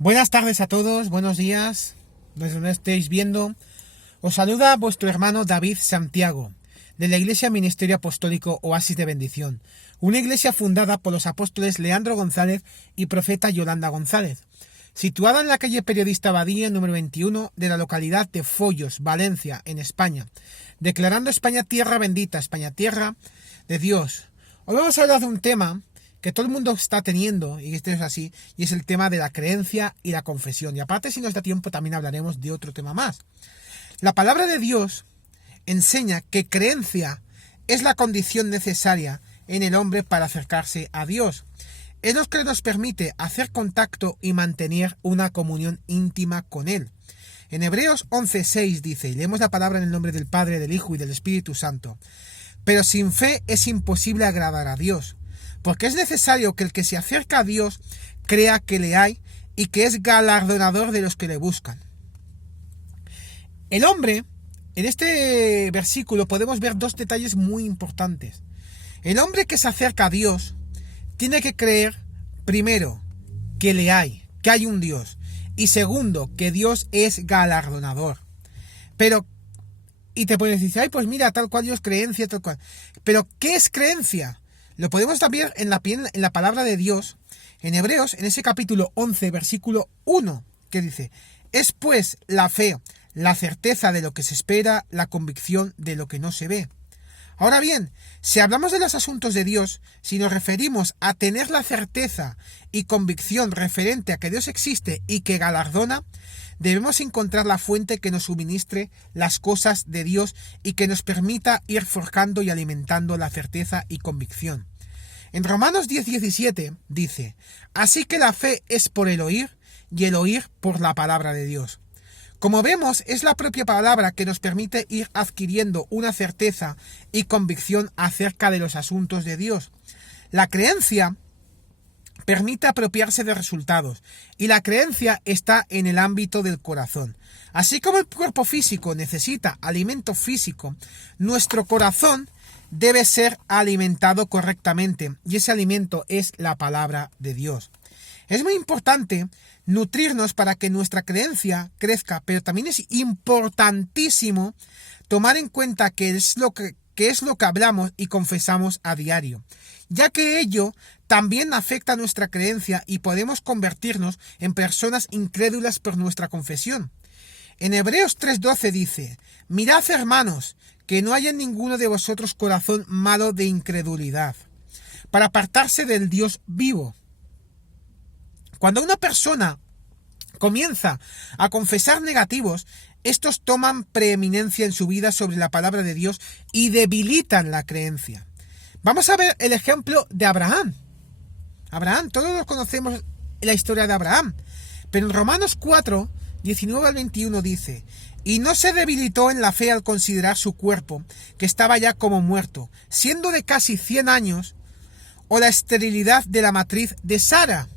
Buenas tardes a todos, buenos días, desde donde estéis viendo. Os saluda vuestro hermano David Santiago, de la Iglesia Ministerio Apostólico Oasis de Bendición, una iglesia fundada por los apóstoles Leandro González y profeta Yolanda González, situada en la calle Periodista Badía, número 21, de la localidad de Follos, Valencia, en España, declarando España tierra bendita, España tierra de Dios. Hoy vamos a hablar de un tema que todo el mundo está teniendo, y esto es así, y es el tema de la creencia y la confesión. Y aparte, si nos da tiempo, también hablaremos de otro tema más. La palabra de Dios enseña que creencia es la condición necesaria en el hombre para acercarse a Dios. Es lo que nos permite hacer contacto y mantener una comunión íntima con Él. En Hebreos 11:6 dice, y leemos la palabra en el nombre del Padre, del Hijo y del Espíritu Santo: pero sin fe es imposible agradar a Dios, porque es necesario que el que se acerca a Dios crea que le hay y que es galardonador de los que le buscan. El hombre, en este versículo podemos ver dos detalles muy importantes. El hombre que se acerca a Dios tiene que creer, primero, que le hay, que hay un Dios, y segundo, que Dios es galardonador. Y te puedes decir, ay, pues mira, tal cual Dios, creencia, tal cual. Pero, ¿qué es creencia? Lo podemos también en la palabra de Dios, en Hebreos, en ese capítulo 11, versículo 1, que dice, es pues la fe, la certeza de lo que se espera, la convicción de lo que no se ve. Ahora bien, si hablamos de los asuntos de Dios, si nos referimos a tener la certeza y convicción referente a que Dios existe y que galardona, debemos encontrar la fuente que nos suministre las cosas de Dios y que nos permita ir forjando y alimentando la certeza y convicción. En Romanos 10:17 dice, así que la fe es por el oír y el oír por la palabra de Dios. Como vemos, es la propia palabra que nos permite ir adquiriendo una certeza y convicción acerca de los asuntos de Dios. La creencia permite apropiarse de resultados, y la creencia está en el ámbito del corazón. Así como el cuerpo físico necesita alimento físico, nuestro corazón debe ser alimentado correctamente, y ese alimento es la palabra de Dios. Es muy importante nutrirnos para que nuestra creencia crezca, pero también es importantísimo tomar en cuenta qué es lo que hablamos y confesamos a diario, ya que ello también afecta a nuestra creencia y podemos convertirnos en personas incrédulas por nuestra confesión. En Hebreos 3:12 dice, mirad, hermanos, que no haya en ninguno de vosotros corazón malo de incredulidad, para apartarse del Dios vivo. Cuando una persona comienza a confesar negativos, estos toman preeminencia en su vida sobre la palabra de Dios y debilitan la creencia. Vamos a ver el ejemplo de Abraham. Todos conocemos la historia de Abraham, pero en Romanos 4, 19 al 21 dice, y no se debilitó en la fe al considerar su cuerpo, que estaba ya como muerto, siendo de casi 100 años, o la esterilidad de la matriz de Sara.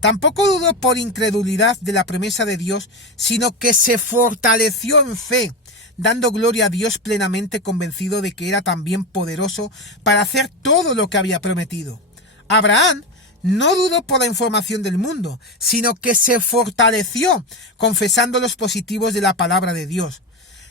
Tampoco dudó por incredulidad de la promesa de Dios, sino que se fortaleció en fe, dando gloria a Dios plenamente convencido de que era también poderoso para hacer todo lo que había prometido. Abraham no dudó por la información del mundo, sino que se fortaleció confesando los positivos de la palabra de Dios.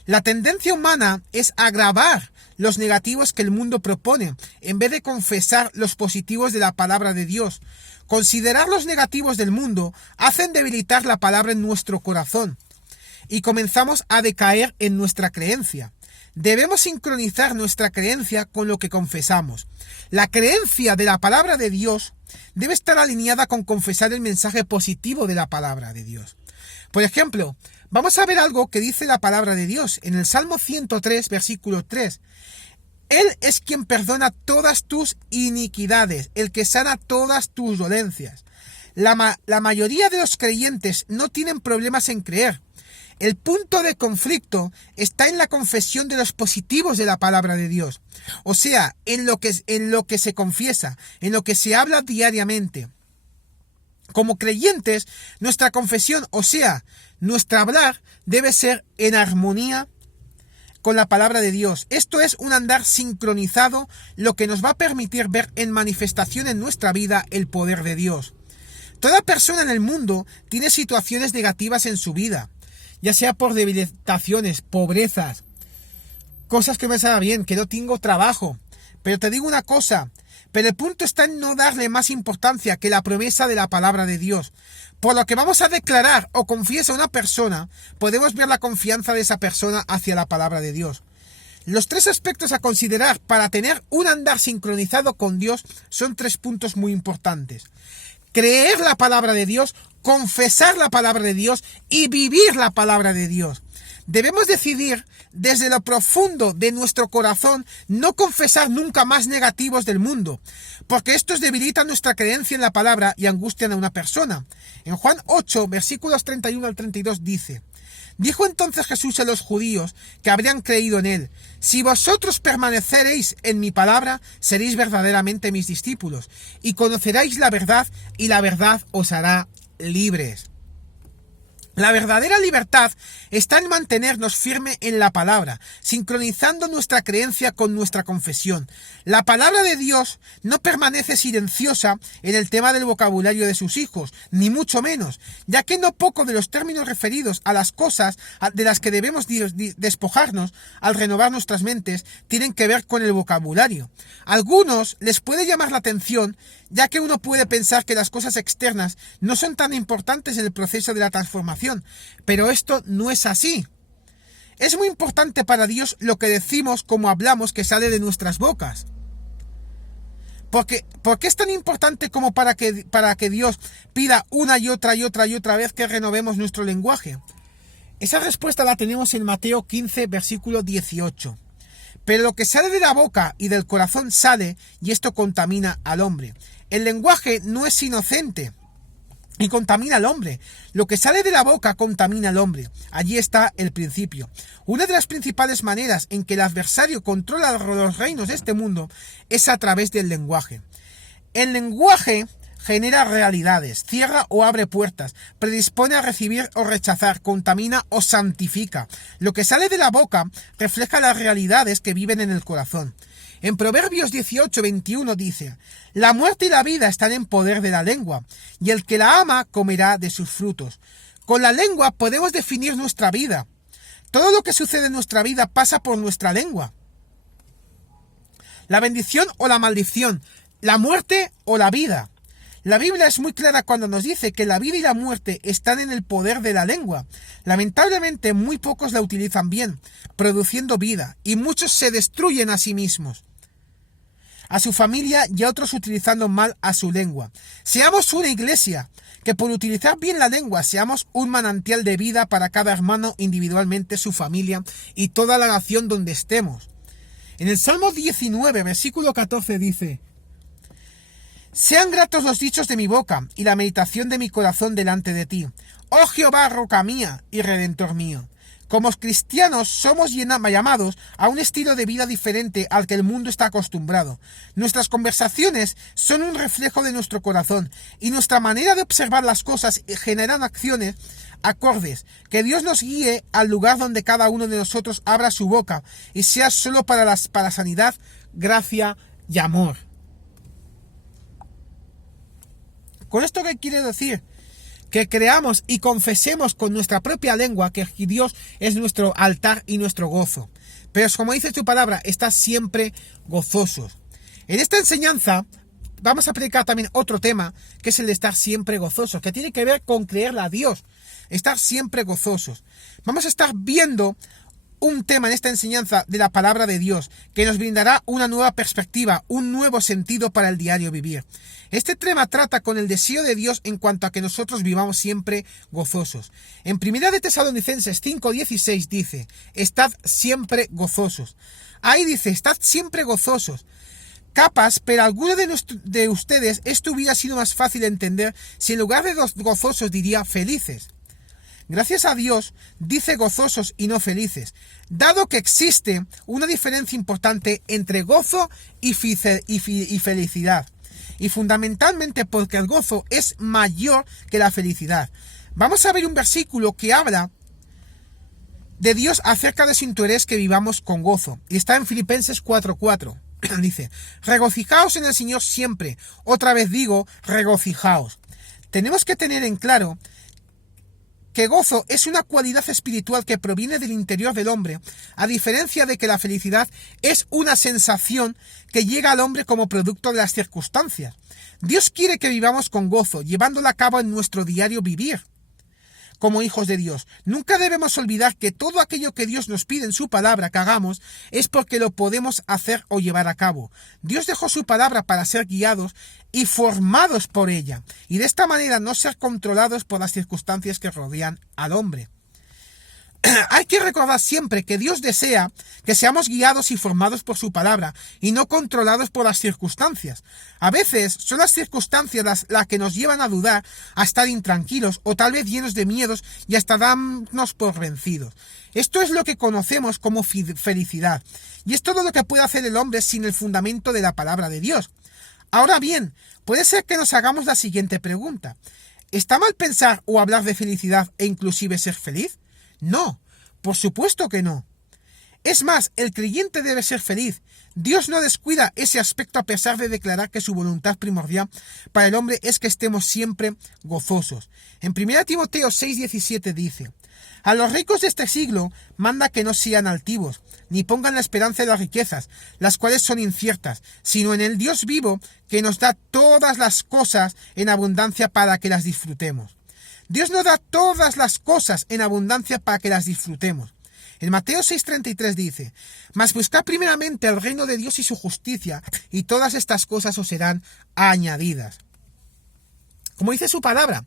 La tendencia humana es agravar los negativos que el mundo propone, en vez de confesar los positivos de la palabra de Dios. Considerar los negativos del mundo hacen debilitar la palabra en nuestro corazón y comenzamos a decaer en nuestra creencia. Debemos sincronizar nuestra creencia con lo que confesamos. La creencia de la palabra de Dios debe estar alineada con confesar el mensaje positivo de la palabra de Dios. Por ejemplo, vamos a ver algo que dice la palabra de Dios en el Salmo 103, versículo 3. Él es quien perdona todas tus iniquidades, el que sana todas tus dolencias. La mayoría de los creyentes no tienen problemas en creer. El punto de conflicto está en la confesión de los positivos de la palabra de Dios. O sea, en lo que se confiesa, en lo que se habla diariamente. Como creyentes, nuestra confesión, o sea, nuestro hablar, debe ser en armonía con la palabra de Dios. Esto es un andar sincronizado, lo que nos va a permitir ver en manifestación en nuestra vida el poder de Dios. Toda persona en el mundo tiene situaciones negativas en su vida, ya sea por debilitaciones, pobrezas, cosas que me salen bien, que no tengo trabajo. Pero te digo una cosa, pero el punto está en no darle más importancia que la promesa de la palabra de Dios. Por lo que vamos a declarar o confiesa a una persona, podemos ver la confianza de esa persona hacia la palabra de Dios. Los 3 aspectos a considerar para tener un andar sincronizado con Dios son 3 puntos muy importantes. Creer la palabra de Dios, confesar la palabra de Dios y vivir la palabra de Dios. Debemos decidir desde lo profundo de nuestro corazón no confesar nunca más negativos del mundo, porque estos debilitan nuestra creencia en la palabra y angustian a una persona. En Juan 8, versículos 31 al 32 dice: Dijo entonces Jesús a los judíos que habrían creído en él: Si vosotros permaneceréis en mi palabra, seréis verdaderamente mis discípulos, y conoceréis la verdad, y la verdad os hará libres. La verdadera libertad está en mantenernos firme en la palabra, sincronizando nuestra creencia con nuestra confesión. La palabra de Dios no permanece silenciosa en el tema del vocabulario de sus hijos, ni mucho menos, ya que no poco de los términos referidos a las cosas de las que debemos despojarnos al renovar nuestras mentes tienen que ver con el vocabulario. A algunos les puede llamar la atención, ya que uno puede pensar que las cosas externas no son tan importantes en el proceso de la transformación, pero esto no es así. Es muy importante para Dios lo que decimos, como hablamos, que sale de nuestras bocas. ¿Por qué es tan importante como para que Dios pida una y otra vez que renovemos nuestro lenguaje? Esa respuesta la tenemos en Mateo 15, versículo 18. Pero lo que sale de la boca y del corazón sale, y esto contamina al hombre. El lenguaje no es inocente y contamina al hombre. Lo que sale de la boca contamina al hombre. Allí está el principio. Una de las principales maneras en que el adversario controla los reinos de este mundo es a través del lenguaje. El lenguaje genera realidades, cierra o abre puertas, predispone a recibir o rechazar, contamina o santifica. Lo que sale de la boca refleja las realidades que viven en el corazón. En Proverbios 18:21 dice: La muerte y la vida están en poder de la lengua, y el que la ama comerá de sus frutos. Con la lengua podemos definir nuestra vida. Todo lo que sucede en nuestra vida pasa por nuestra lengua. La bendición o la maldición, la muerte o la vida. La Biblia es muy clara cuando nos dice que la vida y la muerte están en el poder de la lengua. Lamentablemente muy pocos la utilizan bien, produciendo vida, y muchos se destruyen a sí mismos, a su familia y a otros utilizando mal a su lengua. Seamos una iglesia que por utilizar bien la lengua seamos un manantial de vida para cada hermano individualmente, su familia y toda la nación donde estemos. En el Salmo 19, versículo 14 dice: Sean gratos los dichos de mi boca y la meditación de mi corazón delante de ti, oh Jehová, roca mía y redentor mío. Como cristianos somos llamados a un estilo de vida diferente al que el mundo está acostumbrado. Nuestras conversaciones son un reflejo de nuestro corazón y nuestra manera de observar las cosas generan acciones acordes. Que Dios nos guíe al lugar donde cada uno de nosotros abra su boca y sea solo para sanidad, gracia y amor. ¿Con esto qué quiere decir? Que creamos y confesemos con nuestra propia lengua que Dios es nuestro altar y nuestro gozo. Pero como dice tu palabra, está siempre gozosos. En esta enseñanza vamos a predicar también otro tema, que es el de estar siempre gozosos, que tiene que ver con creerle a Dios, estar siempre gozosos. Vamos a estar viendo un tema en esta enseñanza de la palabra de Dios que nos brindará una nueva perspectiva, un nuevo sentido para el diario vivir. Este tema trata con el deseo de Dios en cuanto a que nosotros vivamos siempre gozosos. En 1 de Tesalonicenses 5:16 dice: Estad siempre gozosos. Ahí dice: Estad siempre gozosos. Capaz, pero alguno de ustedes esto hubiera sido más fácil de entender si en lugar de gozosos diría felices. Gracias a Dios dice gozosos y no felices, dado que existe una diferencia importante entre gozo y felicidad, y fundamentalmente porque el gozo es mayor que la felicidad. Vamos a ver un versículo que habla de Dios acerca de su interés que vivamos con gozo, y está en Filipenses 4:4. Dice: regocijaos en el Señor siempre. Otra vez digo, regocijaos. Tenemos que tener en claro que gozo es una cualidad espiritual que proviene del interior del hombre, a diferencia de que la felicidad es una sensación que llega al hombre como producto de las circunstancias. Dios quiere que vivamos con gozo, llevándola a cabo en nuestro diario vivir. Como hijos de Dios, nunca debemos olvidar que todo aquello que Dios nos pide en su palabra que hagamos es porque lo podemos hacer o llevar a cabo. Dios dejó su palabra para ser guiados y formados por ella, y de esta manera no ser controlados por las circunstancias que rodean al hombre. Hay que recordar siempre que Dios desea que seamos guiados y formados por su palabra y no controlados por las circunstancias. A veces son las circunstancias las que nos llevan a dudar, a estar intranquilos o tal vez llenos de miedos y hasta darnos por vencidos. Esto es lo que conocemos como felicidad, y es todo lo que puede hacer el hombre sin el fundamento de la palabra de Dios. Ahora bien, puede ser que nos hagamos la siguiente pregunta: ¿está mal pensar o hablar de felicidad e inclusive ser feliz? No, por supuesto que no. Es más, el creyente debe ser feliz. Dios no descuida ese aspecto a pesar de declarar que su voluntad primordial para el hombre es que estemos siempre gozosos. En 1 Timoteo 6:17 dice: a los ricos de este siglo manda que no sean altivos, ni pongan la esperanza en las riquezas, las cuales son inciertas, sino en el Dios vivo que nos da todas las cosas en abundancia para que las disfrutemos. Dios nos da todas las cosas en abundancia para que las disfrutemos. En Mateo 6:33 dice: mas buscad primeramente el reino de Dios y su justicia, y todas estas cosas os serán añadidas. Como dice su palabra,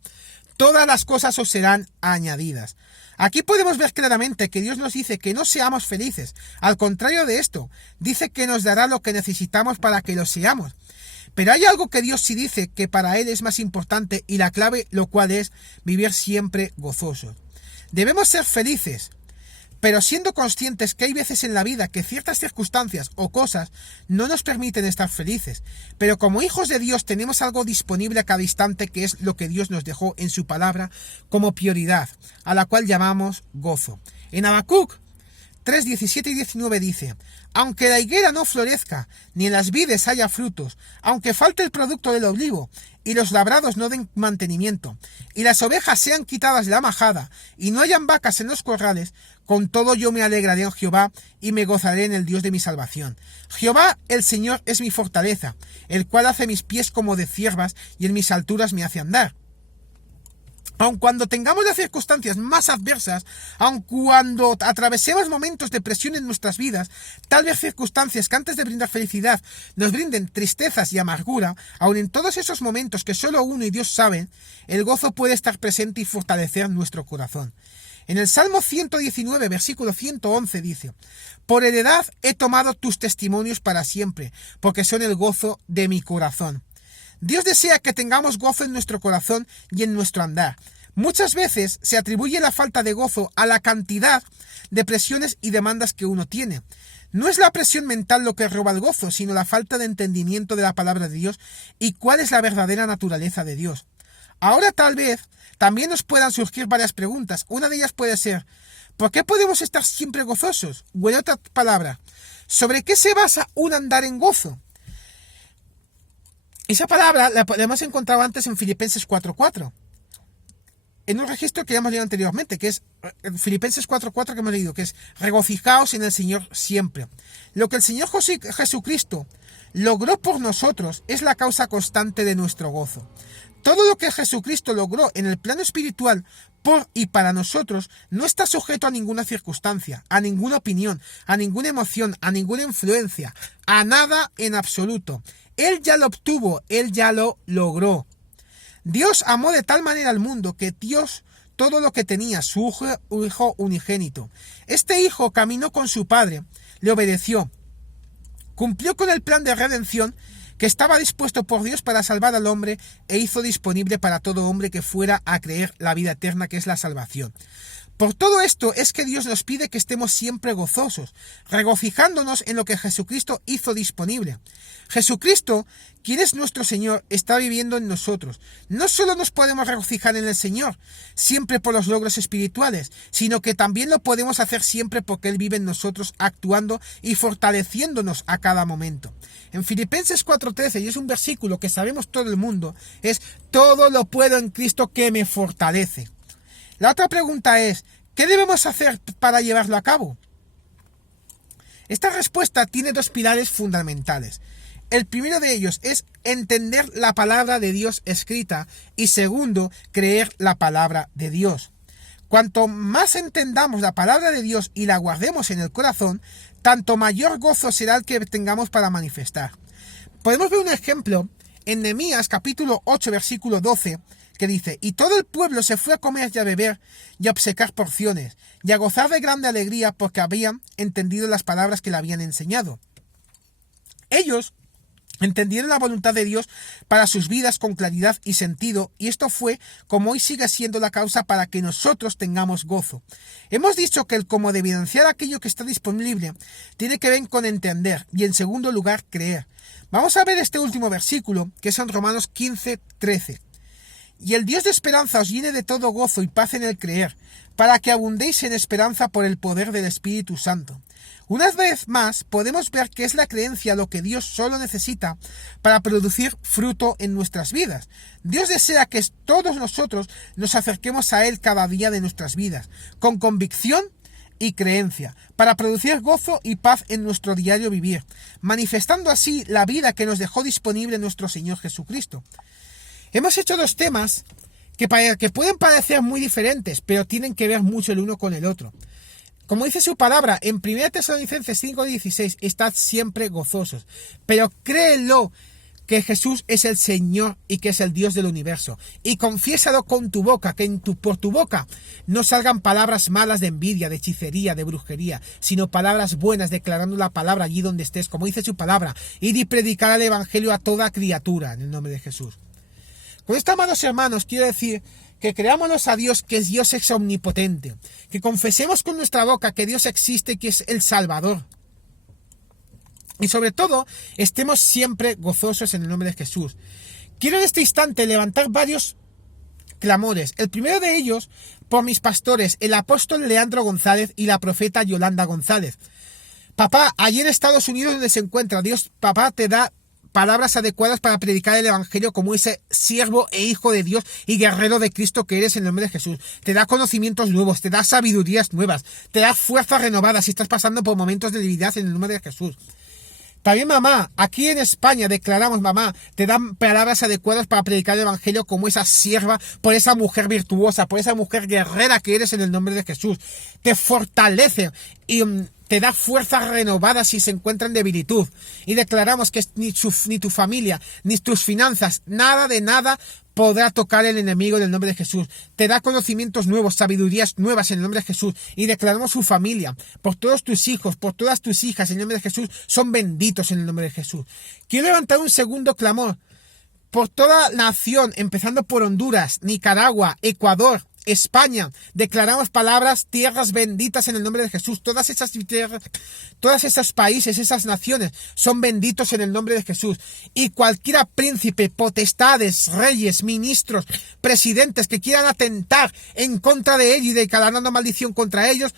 todas las cosas os serán añadidas. Aquí podemos ver claramente que Dios nos dice que no seamos felices. Al contrario de esto, dice que nos dará lo que necesitamos para que lo seamos. Pero hay algo que Dios sí dice que para Él es más importante, y la clave, lo cual es vivir siempre gozosos. Debemos ser felices, pero siendo conscientes que hay veces en la vida que ciertas circunstancias o cosas no nos permiten estar felices. Pero como hijos de Dios tenemos algo disponible a cada instante, que es lo que Dios nos dejó en su palabra como prioridad, a la cual llamamos gozo. En Habacuc 3:17 y 19 dice: aunque la higuera no florezca, ni en las vides haya frutos, aunque falte el producto del olivo, y los labrados no den mantenimiento, y las ovejas sean quitadas de la majada, y no hayan vacas en los corrales, con todo yo me alegraré en Jehová, y me gozaré en el Dios de mi salvación. Jehová el Señor es mi fortaleza, el cual hace mis pies como de ciervas, y en mis alturas me hace andar. Aun cuando tengamos las circunstancias más adversas, aun cuando atravesemos momentos de presión en nuestras vidas, tal vez circunstancias que antes de brindar felicidad nos brinden tristezas y amargura, aun en todos esos momentos que solo uno y Dios saben, el gozo puede estar presente y fortalecer nuestro corazón. En el Salmo 119, versículo 111 dice: por heredad he tomado tus testimonios para siempre, porque son el gozo de mi corazón. Dios desea que tengamos gozo en nuestro corazón y en nuestro andar. Muchas veces se atribuye la falta de gozo a la cantidad de presiones y demandas que uno tiene. No es la presión mental lo que roba el gozo, sino la falta de entendimiento de la palabra de Dios y cuál es la verdadera naturaleza de Dios. Ahora tal vez también nos puedan surgir varias preguntas. Una de ellas puede ser: ¿por qué podemos estar siempre gozosos? O en otra palabra, ¿sobre qué se basa un andar en gozo? Esa palabra la hemos encontrado antes en Filipenses 4:4, en un registro que ya hemos leído anteriormente, que es Filipenses 4:4 que hemos leído, que es: regocijaos en el Señor siempre. Lo que el Señor Jesucristo logró por nosotros es la causa constante de nuestro gozo. Todo lo que Jesucristo logró en el plano espiritual por y para nosotros no está sujeto a ninguna circunstancia, a ninguna opinión, a ninguna emoción, a ninguna influencia, a nada en absoluto. Él ya lo obtuvo, Él ya lo logró. Dios amó de tal manera al mundo que Dios todo lo que tenía, su hijo unigénito. Este hijo caminó con su padre, le obedeció, cumplió con el plan de redención que estaba dispuesto por Dios para salvar al hombre, e hizo disponible para todo hombre que fuera a creer la vida eterna, que es la salvación. Por todo esto es que Dios nos pide que estemos siempre gozosos, regocijándonos en lo que Jesucristo hizo disponible. Jesucristo, quien es nuestro Señor, está viviendo en nosotros. No solo nos podemos regocijar en el Señor, siempre por los logros espirituales, sino que también lo podemos hacer siempre porque Él vive en nosotros, actuando y fortaleciéndonos a cada momento. En Filipenses 4:13, y es un versículo que sabemos todo el mundo, es todo lo puedo en Cristo que me fortalece. La otra pregunta es, ¿qué debemos hacer para llevarlo a cabo? Esta respuesta tiene dos pilares fundamentales. El primero de ellos es entender la palabra de Dios escrita y segundo, creer la palabra de Dios. Cuanto más entendamos la palabra de Dios y la guardemos en el corazón, tanto mayor gozo será el que tengamos para manifestar. Podemos ver un ejemplo en Nehemías capítulo 8 versículo 12 que dice: y todo el pueblo se fue a comer y a beber y a obsecar porciones y a gozar de grande alegría porque habían entendido las palabras que le habían enseñado. Ellos entendieron la voluntad de Dios para sus vidas con claridad y sentido, y esto fue como hoy sigue siendo la causa para que nosotros tengamos gozo. Hemos dicho que el cómo de evidenciar aquello que está disponible tiene que ver con entender y en segundo lugar creer. Vamos a ver este último versículo que es en Romanos 15:13. Y el Dios de esperanza os llene de todo gozo y paz en el creer, para que abundéis en esperanza por el poder del Espíritu Santo. Una vez más, podemos ver que es la creencia lo que Dios solo necesita para producir fruto en nuestras vidas. Dios desea que todos nosotros nos acerquemos a Él cada día de nuestras vidas, con convicción y creencia, para producir gozo y paz en nuestro diario vivir, manifestando así la vida que nos dejó disponible nuestro Señor Jesucristo. Hemos hecho dos temas que pueden parecer muy diferentes, pero tienen que ver mucho el uno con el otro. Como dice su palabra, en 1 Tesalonicenses 5:16, estad siempre gozosos, pero créelo que Jesús es el Señor y que es el Dios del universo, y confiésalo con tu boca, que por tu boca no salgan palabras malas de envidia, de hechicería, de brujería, sino palabras buenas, declarando la palabra allí donde estés, como dice su palabra, id y predicar el evangelio a toda criatura, en el nombre de Jesús. Con esto, amados hermanos, quiero decir que creámonos a Dios, que Dios es omnipotente, que confesemos con nuestra boca que Dios existe y que es el Salvador. Y sobre todo, estemos siempre gozosos en el nombre de Jesús. Quiero en este instante levantar varios clamores. El primero de ellos, por mis pastores, el apóstol Leandro González y la profeta Yolanda González. Papá, allí en Estados Unidos donde se encuentra, Dios, papá, te da palabras adecuadas para predicar el evangelio como ese siervo e hijo de Dios y guerrero de Cristo que eres en el nombre de Jesús. Te da conocimientos nuevos, te da sabidurías nuevas, te da fuerzas renovadas si estás pasando por momentos de debilidad en el nombre de Jesús. También, mamá, aquí en España declaramos, mamá, te dan palabras adecuadas para predicar el evangelio como esa sierva, por esa mujer virtuosa, por esa mujer guerrera que eres en el nombre de Jesús. Te fortalece y te da fuerzas renovadas si se encuentra en debilitud. Y declaramos que ni tu familia, ni tus finanzas, nada de nada podrá tocar el enemigo en el nombre de Jesús. Te da conocimientos nuevos, sabidurías nuevas en el nombre de Jesús. Y declaramos su familia, por todos tus hijos, por todas tus hijas en el nombre de Jesús, son benditos en el nombre de Jesús. Quiero levantar un segundo clamor por toda nación, empezando por Honduras, Nicaragua, Ecuador, España. Declaramos palabras, tierras benditas en el nombre de Jesús. Todas esas tierras, todos esos países, esas naciones son benditos en el nombre de Jesús. Y cualquiera príncipe, potestades, reyes, ministros, presidentes que quieran atentar en contra de ellos y declarando maldición contra ellos,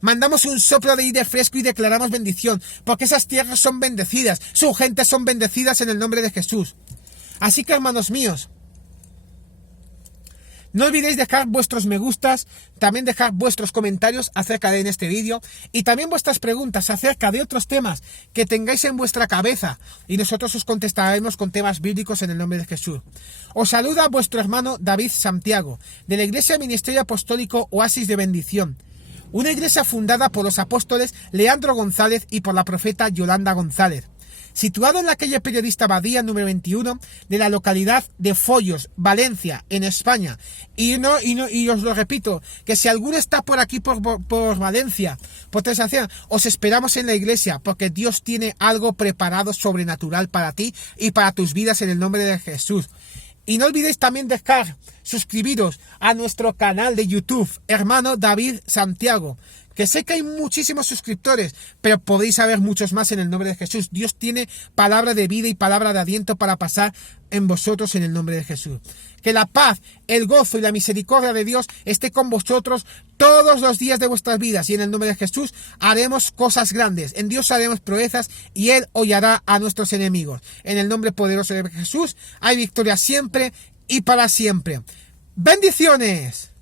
mandamos un soplo de aire fresco y declaramos bendición, porque esas tierras son bendecidas, su gente son bendecidas en el nombre de Jesús. Así que, hermanos míos, no olvidéis dejar vuestros me gustas, también dejar vuestros comentarios acerca de este vídeo y también vuestras preguntas acerca de otros temas que tengáis en vuestra cabeza y nosotros os contestaremos con temas bíblicos en el nombre de Jesús. Os saluda vuestro hermano David Santiago, de la Iglesia Ministerio Apostólico Oasis de Bendición, una iglesia fundada por los apóstoles Leandro González y por la profeta Yolanda González, situado en la calle Periodista Badía número 21 de la localidad de Follos, Valencia, en España. Y os lo repito, que si alguno está por aquí, por Valencia, por Transacción, os esperamos en la iglesia, porque Dios tiene algo preparado sobrenatural para ti y para tus vidas en el nombre de Jesús. Y no olvidéis también suscribiros a nuestro canal de YouTube, hermano David Santiago, que sé que hay muchísimos suscriptores, pero podéis saber muchos más en el nombre de Jesús. Dios tiene palabra de vida y palabra de aliento para pasar en vosotros en el nombre de Jesús. Que la paz, el gozo y la misericordia de Dios esté con vosotros todos los días de vuestras vidas. Y en el nombre de Jesús haremos cosas grandes. En Dios haremos proezas y Él hollará a nuestros enemigos. En el nombre poderoso de Jesús hay victoria siempre y para siempre. ¡Bendiciones!